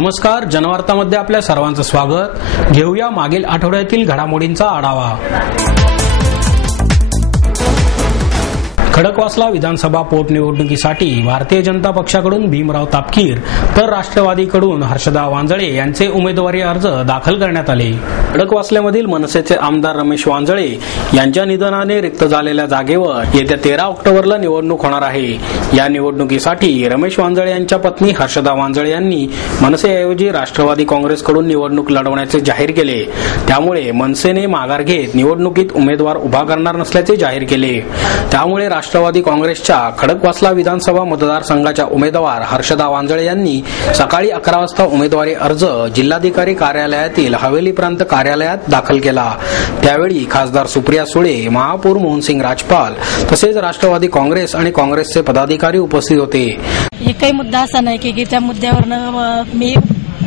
नमस्कार, जनवार्तामध्ये आपल्या सर्वांचं स्वागत। घेऊया मागील आठवड्यातील घडामोडींचा आढावा। खडकवासला विधानसभा पोटनिवडणुकीसाठी भारतीय जनता पक्षाकडून भीमराव तापकीर तर राष्ट्रवादीकडून हर्षदा वांजळे यांचे उमेदवारी अर्ज दाखल करण्यात आले। खडकवासल्यामधील मनसेचे आमदार रमेश वांजळे यांच्या निधनाने रिक्त झालेल्या जागेवर येत्या 13 ऑक्टोबरला निवडणूक होणार आहे। या निवडणुकीसाठी रमेश वांजळे यांच्या पत्नी हर्षदा वांजळे यांनी मनसेऐवजी राष्ट्रवादी काँग्रेसकडून निवडणूक लढवण्याचे जाहीर केले। त्यामुळे मनसेने माघार घेत निवडणुकीत उमेदवार उभा करणार नसल्याचे जाहीर केले। त्यामुळे राष्ट्रवादी काँग्रेसच्या खडकवासला विधानसभा मतदारसंघाच्या उमेदवार हर्षदा वांजळे यांनी सकाळी 11 वाजता उमेदवारी अर्ज जिल्हाधिकारी कार्यालयातील हवेली प्रांत कार्यालयात दाखल केला। त्यावेळी खासदार सुप्रिया सुळे, महापौर मोहनसिंग राजपाल तसेच राष्ट्रवादी काँग्रेस आणि काँग्रेसचे पदाधिकारी उपस्थित होते। एकही मुद्दा असा नाही की त्या मुद्द्यावरनं मी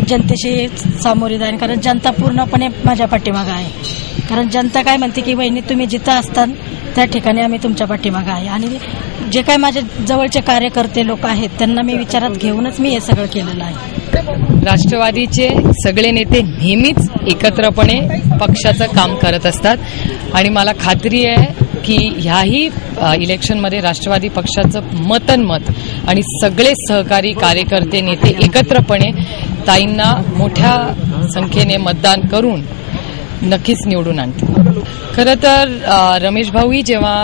जनतेशी सामोरे जाईन, कारण जनता पूर्णपणे माझ्या पाठीमागे आहे। कारण जनता काय म्हणते की बहिणी तुम्ही जिथं असता त्या ठिकाणी आम्ही तुमच्या पाठीमागे आहे, आणि जे काय माझ्या जवळचे कार्यकर्ते लोक आहेत त्यांना मी विचारात घेऊनच मी हे सगळं केलेलं आहे। राष्ट्रवादीचे सगळे नेते नेहमीच एकत्रपणे पक्षाचं काम करत असतात आणि मला खात्री आहे की ह्याही इलेक्शनमध्ये राष्ट्रवादी पक्षाचं मतनमत आणि सगळे सहकारी कार्यकर्ते नेते एकत्रपणे ताईंना मोठ्या संख्येने मतदान करून नक्कीच निवडून आणतील। खरं तर रमेश भाऊही जेव्हा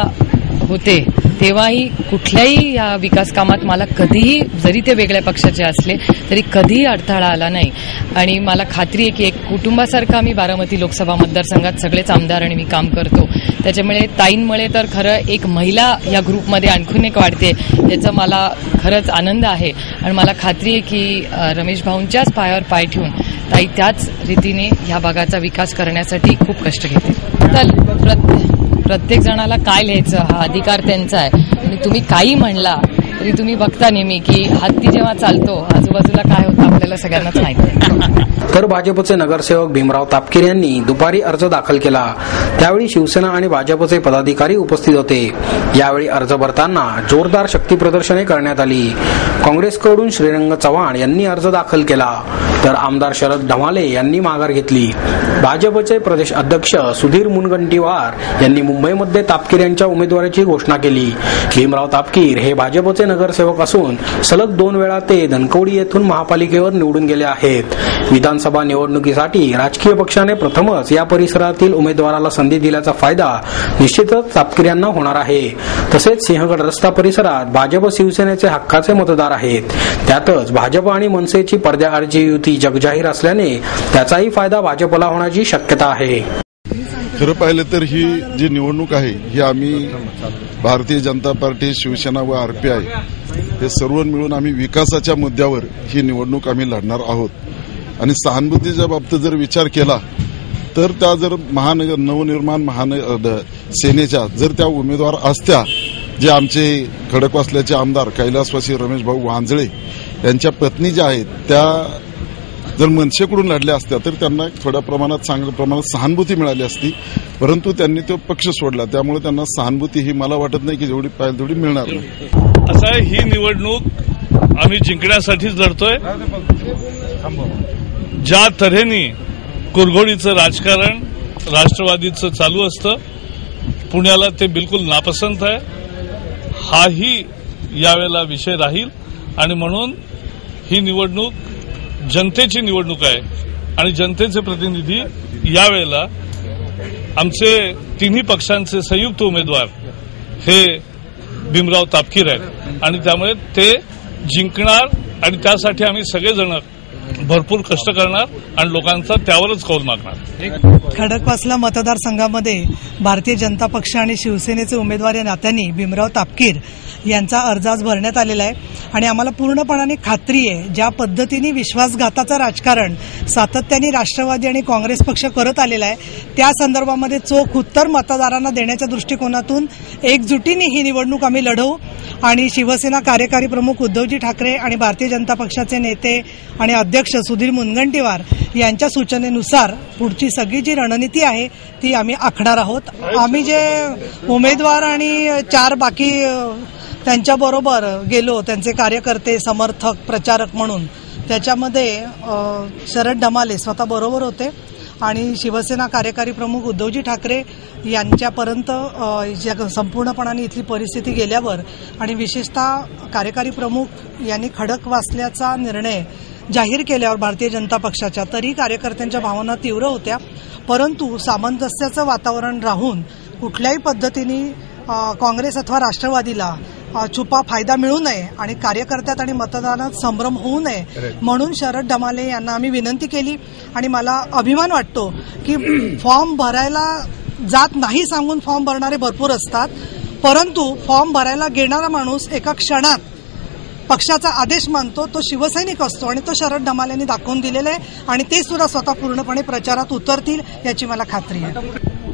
होते तेव्हाही कुठल्याही या विकास कामात मला कधीही, जरी ते वेगळ्या पक्षाचे असले तरी कधीही अडथळा आला नाही। आणि मला खात्री आहे की एक कुटुंबासारखं आम्ही बारामती लोकसभा मतदारसंघात सगळेच आमदार आणि मी काम करतो। त्याच्यामुळे ताईंमुळे तर खरं एक महिला या ग्रुपमध्ये आणखीन एक वाढते याचा मला खरंच आनंद आहे। आणि मला खात्री आहे की रमेश भाऊंच्याच पायावर पाय ठेवून ताई त्याच रीतीने ह्या भागाचा विकास करण्यासाठी खूप कष्ट घेते। तर प्रत्येक जणाला काय लिहायचं हा अधिकार त्यांचा आहे, आणि तुम्ही काही म्हणला तरी तुम्ही बघता नेहमी की हत्ती जेव्हा चालतो आजूबाजूला काय होतं आपल्याला सगळ्यांनाच माहिती आहे। तर भाजपचे नगरसेवक भीमराव तापकीर यांनी दुपारी अर्ज दाखल केला। त्यावेळी शिवसेना आणि भाजपचे पदाधिकारी उपस्थित होते। यावेळी अर्ज भरताना जोरदार शक्ती प्रदर्शने करण्यात आली। काँग्रेसकडून श्रीरंग चव्हाण यांनी अर्ज दाखल केला, तर आमदार शरद ढमाले यांनी माघार घेतली। भाजपचे प्रदेश अध्यक्ष सुधीर मुनगंटीवार यांनी मुंबईमध्ये तापकीर यांच्या उमेदवारीची घोषणा केली। भीमराव तापकीर हे भाजपचे नगरसेवक असून सलग 2 वेळा ते धनकवडी येथून महापालिकेवर निवडून गेले आहेत। विधानसभा निवडणुकीसाठी राजकीय पक्षाने प्रथमच या परिसरातील उमेदवाराला संधी दिल्याचा फायदा निश्चितच तापकीर यांना होणार आहे। तसेच सिंहगड रस्ता परिसरात भाजप शिवसेनेचे हक्काचे मतदार आहेत। त्यातच भाजप आणि मनसेची पडद्याआडची युती जगजाहीर असल्याने त्याचाही फायदा भाजपला होण्याची शक्यता आहे। खरं पाहिलं तर ही जी निवडणूक आहे ही आम्ही भारतीय जनता पार्टी, शिवसेना व RPI हे सर्व मिळून आम्ही विकासाच्या मुद्द्यावर ही निवडणूक आम्ही लढणार आहोत। आणि सहानुभूतीच्या बाबतीत जर विचार केला तर त्या जर नवनिर्माण सेनेच्या जर त्या उमेदवार असत्या, जे आमचे खडकवासल्याचे आमदार कैलासवासी रमेश भाऊ वांजळे यांच्या पत्नी ज्या आहेत त्या जर मनसेकडून लढल्या असत्या तर त्यांना थोड्या प्रमाणात, चांगल्या प्रमाणात सहानुभूती मिळाली असती, परंतु त्यांनी तो पक्ष सोडला। त्यामुळे त्यांना सहानुभूती ही मला वाटत नाही की जेवढी पाहिजे तेवढी मिळणार नाही। असं आहे, ही निवडणूक आम्ही जिंकण्यासाठीच लढतोय। ज्या तऱ्हेने कुरघोडीचं राजकारण राष्ट्रवादीचं चालू असतं, पुण्याला ते बिलकुल नापसंत आहे। हाही यावेळेला विषय राहील, आणि म्हणून ही निवडणूक जनतेची निवडणूक आहे, आणि जनतेचे प्रतिनिधी यावेळेला आमचे तिन्ही पक्षांचे संयुक्त उमेदवार हे भीमराव तापकीर आहेत, आणि त्यामुळे ते जिंकणार, आणि त्यासाठी आम्ही सगळेजण भरपूर कष्ट करणार आणि लोकांचा त्यावरच कौल मागणार। खडकवासला मतदारसंघामध्ये भारतीय जनता पक्ष आणि शिवसेनेचे उमेदवार या नात्याने भीमराव तापकीर यांचा अर्ज आज भरण्यात आलेला आहे। आणि आम्हाला पूर्णपणाने खात्री आहे ज्या पद्धतीने विश्वासघाताचं राजकारण सातत्याने राष्ट्रवादी आणि काँग्रेस पक्ष करत आलेला आहे, त्या संदर्भामध्ये चोख उत्तर मतदारांना देण्याच्या दृष्टिकोनातून एकजुटीने ही निवडणूक आम्ही लढवू। आणि शिवसेना कार्यकारी प्रमुख उद्धवजी ठाकरे आणि भारतीय जनता पक्षाचे नेते आणि अध्यक्ष सुधीर मुनगंटीवार यांच्या सूचनेनुसार पुढची सगळी जी रणनीती आहे ती आम्ही आखणार आहोत। आम्ही जे उमेदवार आणि 4 बाकी त्यांच्याबरोबर गेलो, त्यांचे कार्यकर्ते, समर्थक, प्रचारक म्हणून, त्याच्यामध्ये शरद ढमाले स्वतः बरोबर होते आणि शिवसेना कार्यकारी प्रमुख उद्धवजी ठाकरे यांच्यापर्यंत संपूर्णपणाने इथली परिस्थिती गेल्यावर आणि विशेषतः कार्यकारी प्रमुख यांनी खडकवासल्याचा निर्णय जाहीर केल्यावर भारतीय जनता पक्षाच्या तरी कार्यकर्त्यांच्या भावना तीव्र होत्या, परंतु सामंजस्याचं वातावरण राहून कुठल्याही पद्धतीने काँग्रेस अथवा राष्ट्रवादीला छुपा फायदा मिळू नये आणि कार्यकर्त्यात आणि मतदानात संभ्रम होऊ नये म्हणून शरद ढमाले यांना आम्ही विनंती केली आणि मला अभिमान वाटतो की फॉर्म भरायला जात नाही सांगून फॉर्म भरणारे भरपूर असतात, परंतु फॉर्म भरायला घेणारा माणूस एका क्षणात पक्षाचा आदेश मानतो, तो शिवसैनिक असतो आणि तो शरद ढमालेंनी दाखवून दिलेला आहे आणि ते सुद्धा स्वतः पूर्णपणे प्रचारात उतरतील याची मला खात्री आहे.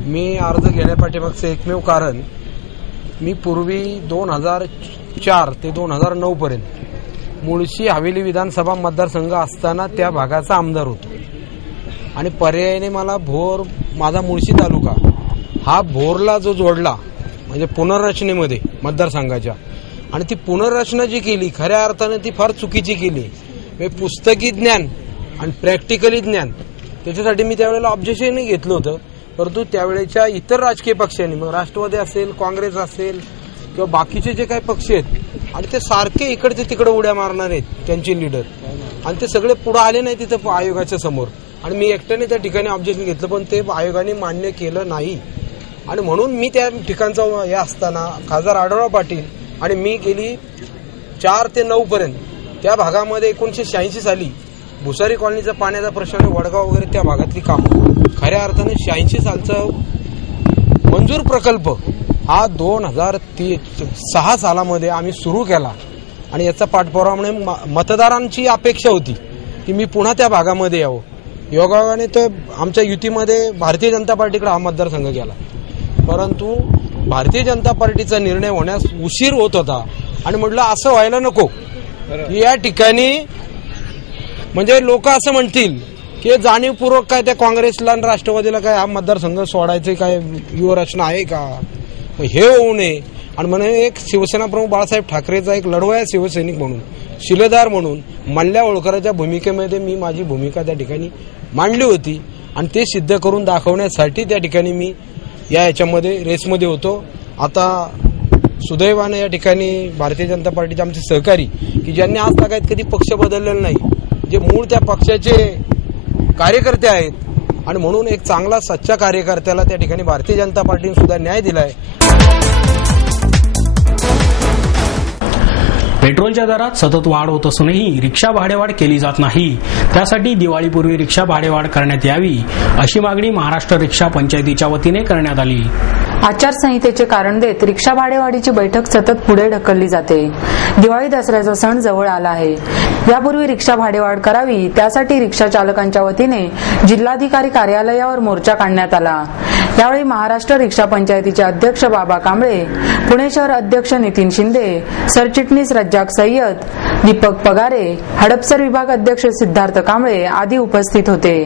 मी अर्ज घेण्यापाठीमागचं एकमेव कारण, मी पूर्वी 2004 ते 2009 पर्यंत मुळशी हवेली विधानसभा मतदारसंघ असताना त्या भागाचा आमदार होतो आणि पर्यायाने मला माझा मुळशी तालुका हा भोरला जो जोडला म्हणजे पुनर्रचनेमध्ये मतदारसंघाच्या, आणि ती पुनर्रचना जी केली खऱ्या अर्थानं ती फार चुकीची केली. म्हणजे पुस्तकी ज्ञान आणि प्रॅक्टिकली ज्ञान त्याच्यासाठी मी त्यावेळेला ऑब्जेक्शन घेतलं होतं, परंतु त्यावेळेच्या इतर राजकीय पक्षांनी, मग राष्ट्रवादी असेल, काँग्रेस असेल किंवा बाकीचे जे काही पक्ष आहेत आणि ते सारखे इकडचे तिकडे उड्या मारणार आहेत त्यांचे लीडर, आणि ते सगळे पुढे आले नाही तिथं आयोगाच्या समोर, आणि मी एकट्याने त्या ठिकाणी ऑब्जेक्शन घेतलं पण ते आयोगाने मान्य केलं नाही. आणि म्हणून मी त्या ठिकाणचा हे असताना खासदार आढळराव पाटील आणि मी गेली 4 ते 9 पर्यंत त्या भागामध्ये 1986 साली भुसारी कॉलनीचा पाण्याचा प्रश्न, वडगाव वगैरे त्या भागातली कामं, खऱ्या अर्थाने 86 सालचा मंजूर प्रकल्प हा 2006 सालामध्ये आम्ही सुरू केला आणि याचा पाठपुरावा म्हणून मतदारांची अपेक्षा होती की मी पुन्हा त्या भागामध्ये यावं. योगायोगाने तर आमच्या युतीमध्ये भारतीय जनता पार्टीकडे हा मतदारसंघ गेला, परंतु भारतीय जनता पार्टीचा निर्णय होण्यास उशीर होत होता आणि म्हटलं असं व्हायला नको. या ठिकाणी म्हणजे लोक असं म्हणतील की जाणीवपूर्वक काय त्या काँग्रेसला आणि राष्ट्रवादीला काय हा मतदारसंघ सोडायचे काय व्यूहरचना आहे का, हे होऊ नये. आणि म्हणून एक शिवसेना प्रमुख बाळासाहेब ठाकरेचा एक लढवया शिवसैनिक म्हणून, शिलेदार म्हणून मल्ल्या होळकरांच्या भूमिकेमध्ये मी माझी भूमिका त्या ठिकाणी मांडली होती आणि ते सिद्ध करून दाखवण्यासाठी त्या ठिकाणी मी याच्यामध्ये रेसमध्ये होतो. आता सुदैवाने या ठिकाणी भारतीय जनता पार्टीचे आमचे सहकारी की ज्यांनी आज तागायत कधी पक्ष बदललेला नाही, जे मूळ त्या पक्षाचे कार्यकर्ते आहेत आणि म्हणून एक चांगला सच्चा कार्यकर्त्याला त्या ठिकाणी भारतीय जनता पार्टीने सुद्धा न्याय दिलाय. पेट्रोलच्या दरात सतत वाढ होत असूनही रिक्षा भाडेवाढ केली जात नाही. त्यासाठी दिवाळीपूर्वी रिक्षा भाडेवाढ करण्यात यावी अशी मागणी महाराष्ट्र रिक्षा पंचायतीच्या वतीने करण्यात आली. आचारसंहितेचे कारण देत रिक्षा भाडेवाढीची बैठक सतत पुढे ढकलली जाते. दिवाळी दसऱ्याचा सण जवळ आला आहे. यापूर्वी रिक्षा भाडेवाढ करावी त्यासाठी रिक्षा चालकांच्या वतीने जिल्हाधिकारी कार्यालयावर मोर्चा काढण्यात आला. यावेळी महाराष्ट्र रिक्षा पंचायतीचे अध्यक्ष बाबा कांबळे, पुणे शहर अध्यक्ष नितीन शिंदे, सरचिटणीस रज्जाक सय्यद, दीपक पगारे, हडपसर विभाग अध्यक्ष सिद्धार्थ कांबळे आदी उपस्थित होते.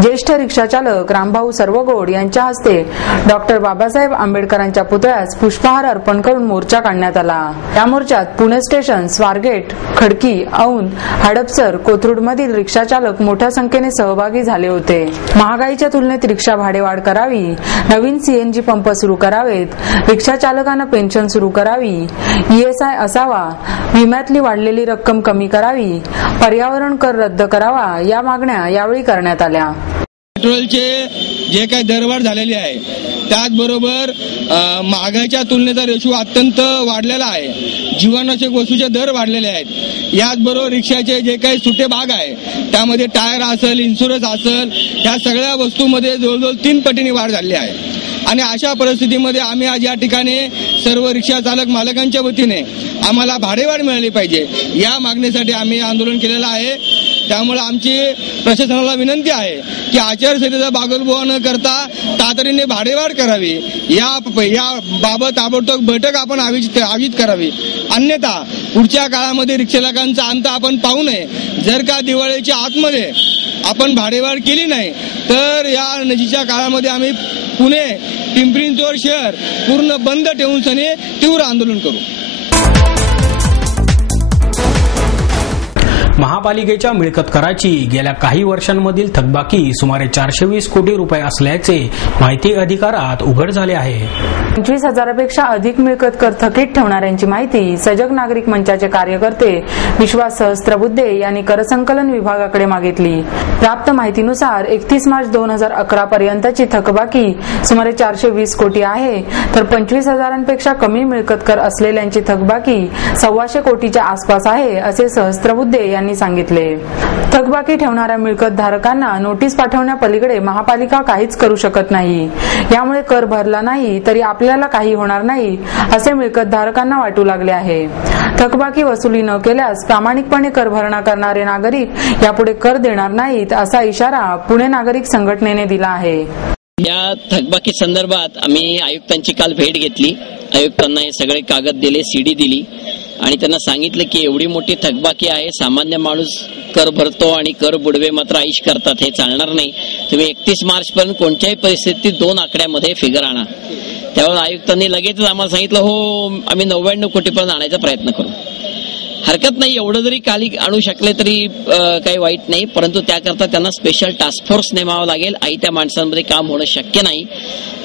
ज्येष्ठ रिक्षा चालक रामभाऊ सर्वगोड यांच्या हस्ते डॉक्टर बाबासाहेब आंबेडकरांच्या पुतळ्यास पुष्पहार अर्पण करून मोर्चा काढण्यात आला. या मोर्चात पुणे स्टेशन, स्वारगेट, खडकी, औंध, हडपसर, कोथरूडमधील रिक्षा चालक मोठ्या संख्येने सहभागी झाले होते. महागाईच्या तुलनेत रिक्षा भाडेवाढ करावी, नवीन सीएनजी पंप सुरू करावेत, रिक्षा चालकांना पेन्शन सुरू करावी, ईएसआय असावा, विम्यातली वाढलेली रक्कम कमी करावी, पर्यावरण कर रद्द करावा या मागण्या यावेळी करण्यात आल्या. पेट्रोलचे जे काही दरवाढ झालेली आहे त्याचबरोबर महागाईच्या तुलनेचा रेशो अत्यंत वाढलेला आहे. जीवनावश्यक वस्तूचे दर वाढलेले आहेत. याचबरोबर रिक्षाचे जे काही सुटे भाग आहे त्यामध्ये टायर असेल, इन्शुरन्स असेल, या सगळ्या वस्तूमध्ये जवळजवळ 3 पटीने वाढ झाली आहे. आणि अशा परिस्थितीमध्ये आम्ही आज या ठिकाणी सर्व रिक्षा चालक मालकांच्या वतीने आम्हाला भाडेवाढ मिळाली पाहिजे या मागणीसाठी आम्ही आंदोलन केलेलं आहे. त्यामुळे आमची प्रशासनाला विनंती आहे की आचारसंहितेचा बागलबोवा न करता तातडीने भाडेवाढ करावी. या बाबत ताबडतोब बैठक आपण आयोजित करावी. अन्यथा पुढच्या काळामध्ये रिक्षाचालकांचा अंत आपण पाहू नये. जर का दिवाळीच्या आतमध्ये आपण भाडेवाढ केली नाही तर या नजीकच्या काळामध्ये आम्ही पुणे, पिंपरी-चिंचवड शहर पूर्ण बंद ठेवून तीव्र आंदोलन करू. महापालिकेच्या मिळकत कराची गेल्या काही वर्षांमधील थकबाकी सुमारे 420 कोटी रुपये असल्याचे माहिती अधिकारात उघड झाले आहे. 25,000पेक्षा अधिक मिळकत कर थकीत ठेवणाऱ्यांची माहिती सजग नागरिक मंचाचे कार्यकर्ते विश्वास सहस्त्रबुद्धे यांनी करसंकलन विभागाकडे मागितली. प्राप्त माहितीनुसार 31 मार्च 2011 पर्यंतची थकबाकी सुमारे 420 कोटी आहे, तर 25,000पेक्षा कमी मिळकत कर असलेल्यांची थकबाकी 125 कोटीच्या आसपास आहे, असे सहस्त्रबुद्धे यांनी सांगितले. थकबाकी ठेवणाऱ्या मिळकत धारकांना नोटीस पाठवण्यापलीकडे महापालिका काहीच करू शकत नाही. यामुळे कर भरला नाही तरी आपल्याला काही होणार नाही असे मिळकत धारकांना वाटू लागले आहे. थकबाकी वसुली न केल्यास प्रामाणिकपणे कर भरणा करणारे नागरिक यापुढे कर देणार नाहीत असा इशारा पुणे नागरिक संघटनेने दिला आहे. या थकबाकी संदर्भात आम्ही आयुक्तांची काल भेट घेतली. आयुक्तांना हे सगळे कागद दिले, सीडी दिली आणि त्यांना सांगितलं की एवढी मोठी थकबाकी आहे, सामान्य माणूस कर भरतो आणि कर बुडवे मात्र आईश करतात, हे चालणार नाही. तुम्ही 31 मार्च पर्यंत कोणत्याही परिस्थितीत 2 आकड्यामध्ये फिगर आणा. त्यावर आयुक्तांनी लगेचच आम्हाला सांगितलं, हो आम्ही 99 कोटीपर्यंत आणायचा प्रयत्न करू. हरकत नाही, एवढं जरी काली आणू शकले तरी काही वाईट नाही, परंतु त्याकरता त्यांना स्पेशल टास्क फोर्स नेमावा लागेल. त्या माणसांमध्ये काम होणं शक्य नाही.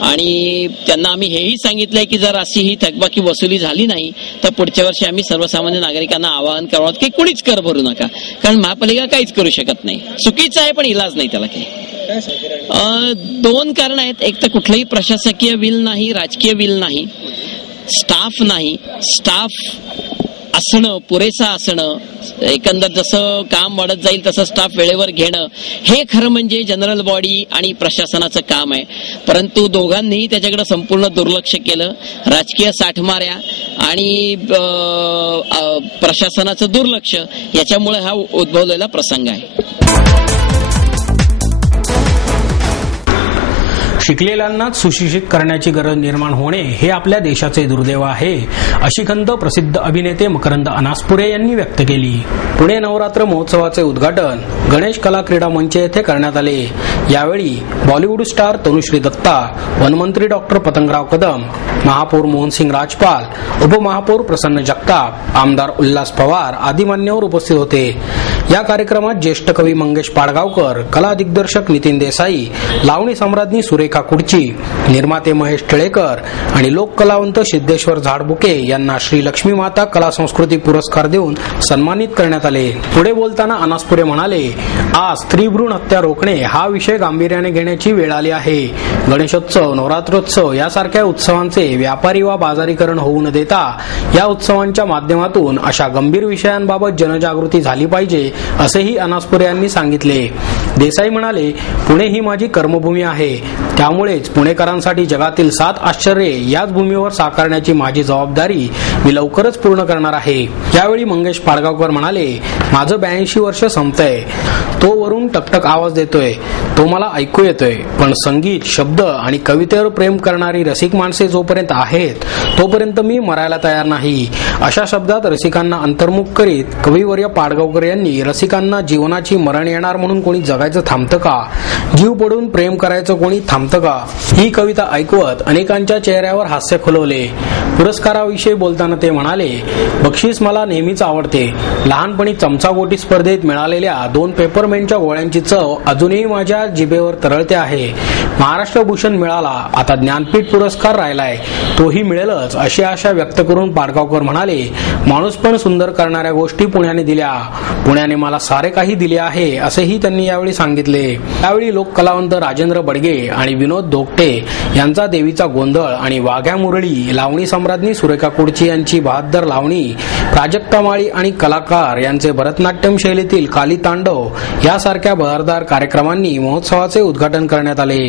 आणि त्यांना आम्ही हेही सांगितलंय की जर अशी ही थकबाकी वसुली झाली नाही तर पुढच्या वर्षी आम्ही सर्वसामान्य नागरिकांना आवाहन करणार की कुणीच कर भरू नका, कारण महापालिका काहीच करू शकत नाही. चुकीचं आहे पण इलाज नाही त्याला काही. 2 कारण आहेत. एक तर कुठलंही प्रशासकीय विल नाही, राजकीय विल नाही, स्टाफ नाही. स्टाफ असणं, पुरेसा असणं, एकंदर जसं काम वाढत जाईल तसं स्टाफ वेळेवर घेणं, हे खरं म्हणजे जनरल बॉडी आणि प्रशासनाचं काम आहे. परंतु दोघांनीही त्याच्याकडे संपूर्ण दुर्लक्ष केलं. राजकीय साठमाऱ्या आणि प्रशासनाचं दुर्लक्ष याच्यामुळे हा उद्भवलेला प्रसंग आहे. शिकलेल्यांनाच सुशिक्षित करण्याची गरज निर्माण होणे हे आपल्या देशाचे दुर्दैव आहे, अशी खंत प्रसिद्ध अभिनेते मकरंद अनासपुरे यांनी व्यक्त केली. पुणे नवरात्र महोत्सवाचे उद्घाटन गणेश कला क्रीडा मंच येथे करण्यात आले. यावेळी बॉलिवूड स्टार तनुश्री दत्ता, वनमंत्री डॉक्टर पतंगराव कदम, महापौर मोहनसिंग राजपाल, उपमहापौर प्रसन्न जगताप, आमदार उल्हास पवार आदी मान्यवर उपस्थित होते. या कार्यक्रमात ज्येष्ठ कवी मंगेश पाडगावकर, कला दिग्दर्शक नितीन देसाई, लावणी सम्राज्ञी सुरेखा कुडची, निर्माते महेश टिळेकर आणि लोककलावंत सिद्धेश्वर झाडबुके यांना श्री लक्ष्मी माता कला संस्कृती पुरस्कार देऊन सन्मानित करण्यात आले. पुढे बोलताना अनासपुरे म्हणाले, आज स्त्री भ्रूण हत्या रोखणे हा विषय गांभीर्याने घेण्याची वेळ आली आहे. गणेशोत्सव, नवरात्रोत्सव यासारख्या उत्सवांचे व्यापारी वा बाजारीकरण होऊ न देता या उत्सवांच्या माध्यमातून अशा गंभीर विषयांबाबत जनजागृती झाली पाहिजे, असेही अनासपुरे यांनी सांगितले. देसाई म्हणाले, पुणे ही माझी कर्मभूमी आहे, त्यामुळेच पुणेकरांसाठी जगातील 7 आश्चर्ये याच भूमीवर साकारण्याची माझी जबाबदारी मी लवकरच पूर्ण करणार आहे. यावेळी मंगेश पाडगावकर म्हणाले, माझं 82 वर्ष संपतंय. तो वरून टकटक आवाज देतोय, तो मला ऐकू येतोय, पण संगीत, शब्द आणि कवितेवर प्रेम करणारी रसिक माणसे जोपर्यंत आहेत तोपर्यंत मी मरायला तयार नाही. अशा शब्दात रसिकांना अंतर्मुख करीत कविवर्य पाडगावकर यांनी रसिकांना जीवनाची मरण येणार म्हणून कोणी जगायचं थांबतं का, जीव पडून प्रेम करायचं कोणी थांबतं का, ही कविता ऐकवत अनेकांच्या चेहऱ्यावर हास्य खुलवले. पुरस्काराविषयी बोलताना ते म्हणाले, बक्षीस मला नेहमीच आवडते. लहानपणी चमचागोटी स्पर्धेत मिळालेल्या 2 पेपरमेंटच्या गोळ्यांची चव अजूनही माझ्या जिभेवर तरळते आहे. महाराष्ट्र भूषण मिळाला, आता ज्ञानपीठ पुरस्कार राहिलाय, तोही मिळेलच अशी आशा व्यक्त करून पाडगावकर म्हणाले, माणूस पण सुंदर करणाऱ्या गोष्टी पुण्याने दिल्या, पुण्याने मला सारे काही दिले आहे, असेही त्यांनी यावेळी सांगितले. यावेळी लोककलावंत राजेंद्र बडगे आणि विनोद धोकटे यांचा देवीचा गोंधळ आणि वाघ्या मुरळी, लावणी सम्राज्ञी सुरेखा कुडची यांची बहादर लावणी, प्राजक्ता माळी आणि कलाकार यांचे भरतनाट्यम शैलीतील काली तांडव यासारख्या बहरदार कार्यक्रमांनी महोत्सवाचे उद्घाटन करण्यात आले.